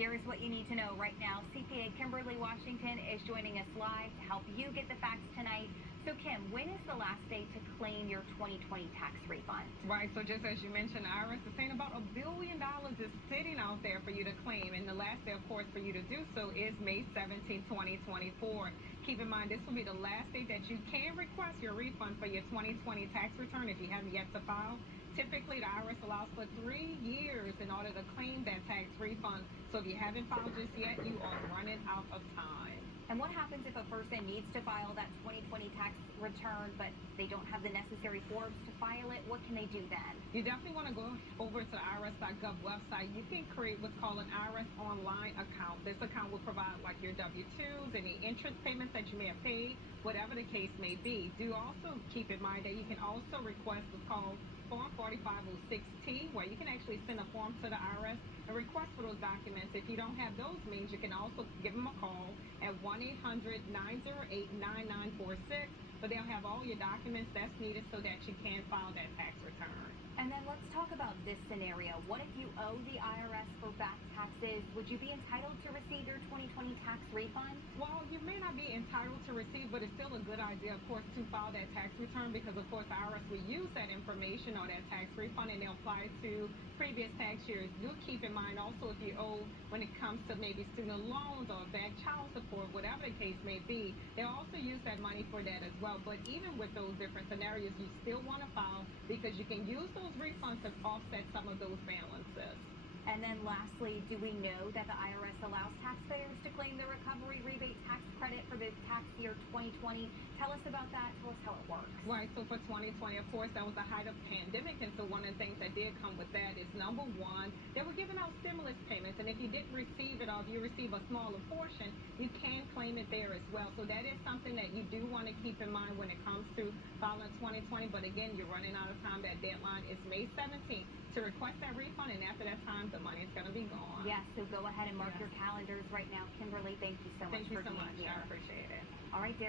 Here is what you need to know right now. CPA Kimberly Washington is joining us live to help you get the facts tonight. So Kim, when is the last day to claim your 2020 tax refund? Right, so just as you mentioned, the IRS is saying about $1 billion is sitting out there for you to claim. And the last day, of course, for you to do so is May 17, 2024. Keep in mind, this will be the last day that you can request your refund for your 2020 tax return if you haven't yet to file. Typically, the IRS allows for 3 years in order to claim that tax refund. So if you haven't filed just yet, you are running out of time. And what happens if a person needs to file that 2020 tax return, but they don't have the necessary forms to file it? What can they do then? You definitely want to go over to the IRS.gov website. You can create what's called an IRS online account. This account will provide like your W-2s, any interest payments that you may have paid, whatever the case may be. Do also keep in mind that you can also request what's called Form 4506T, where you can actually send a form to the IRS and request for those documents. If you don't have those means, you can also give them a call at 1-800-908-9946, but they'll have all your documents that's needed so that you can file that tax return. And then let's talk about this scenario. What if you owe the IRS for back taxes? Would you be entitled to receive your 2020 tax refund? Well, you may not be entitled to receive, but it's still a good idea, of course, to file that tax return because, of course, the IRS will use that information or that tax refund and they'll apply it to previous tax years. Do keep in mind also if you owe when it comes to maybe student loans or back child support, whatever the case may be, they'll also use that money for that as well. But even with those different scenarios, you still want to file because you can use those refunds to offset some of those balances. And then lastly, do we know that the IRS allows taxpayers to claim the recovery rebate tax credit for the tax year 2020? Tell us about that. Tell us how it works. Right, so for 2020, of course, that was the height of pandemic, and so one of the things that did come with that is, number one, they were giving out stimulus payments, and if you didn't receive it or if you receive a smaller portion, you can claim it there as well. So that is something that you do want to keep in mind when it comes to filing 2020, but again, you're running out of time. That deadline is May 17th to request that refund, and after that time, the money is going to be gone. Yes, so go ahead and mark your calendars right now. Kimberly, thank you so much for being here. I appreciate it. All right, Derek.